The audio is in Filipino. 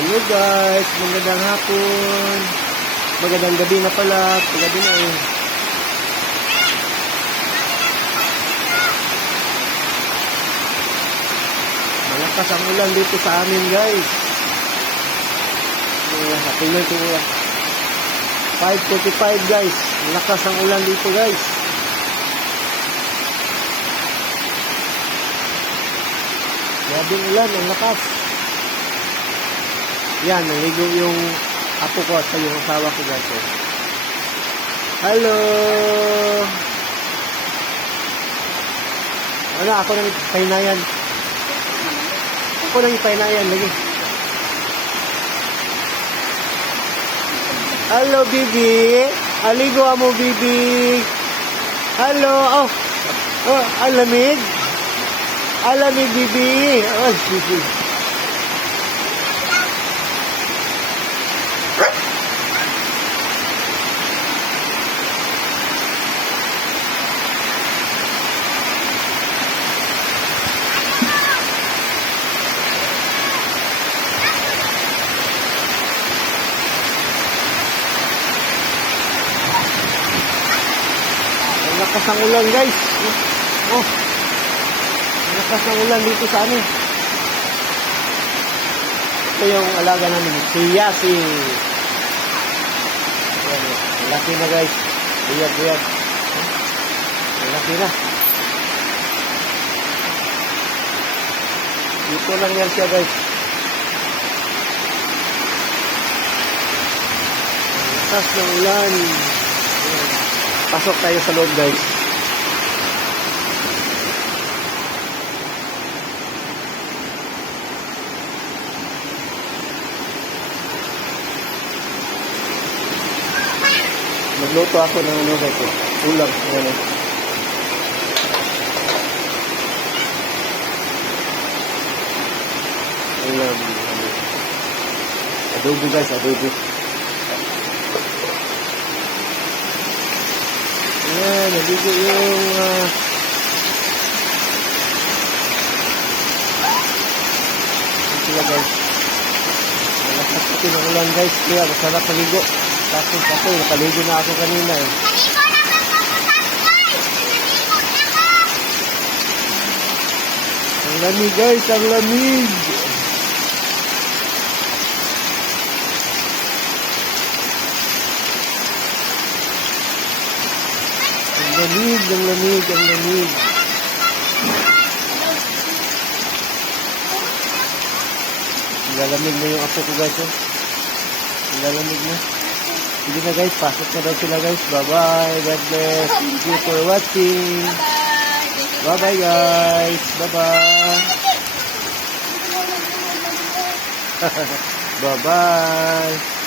Hello guys, magandang hapon. Magandang gabi na pala. Gabi na eh. Malakas ang ulan dito sa amin guys. Tingnan ko 5:45 guys. Malakas ang ulan dito guys. Grabing ulan, ang lakas. Yan, naligo yung apo ko at yung asawa ko guys. Hello! Ano, ako nang ipahinayan. Ako nang ipahinayan, lagi. Hello, Bibi! Aligo mo, Bibi! Hello! Oh, alamig! Alamig, Bibi! Oh, Bibi! Lakas ng ulan guys. Oh. Lakas ng ulan dito sa amin. Ito yung alaga namin. Si Yasi. Laki na guys. Buyag. Laki na. Dito lang yan siya guys. Lakas ng ulan. Pasok tayo sa loob guys. Magluto ako ng ano guys. Ulam. Ano. Ulam. Adobo guys. Adobo. Ayan, naligo yung sila guys. Malakas pati ng ulan guys. Kaya masarap maligo. Tapos ako, nakaligo na ako kanina eh. Ang lamig guys, ang lamig. Ang lamig. Lalamig na yung apo ko guys. Lalamig na. Sige na guys, pasok na daw sila guys. Bye-bye. God bless. Thank you for watching. Bye-bye guys. Bye-bye. Bye-bye.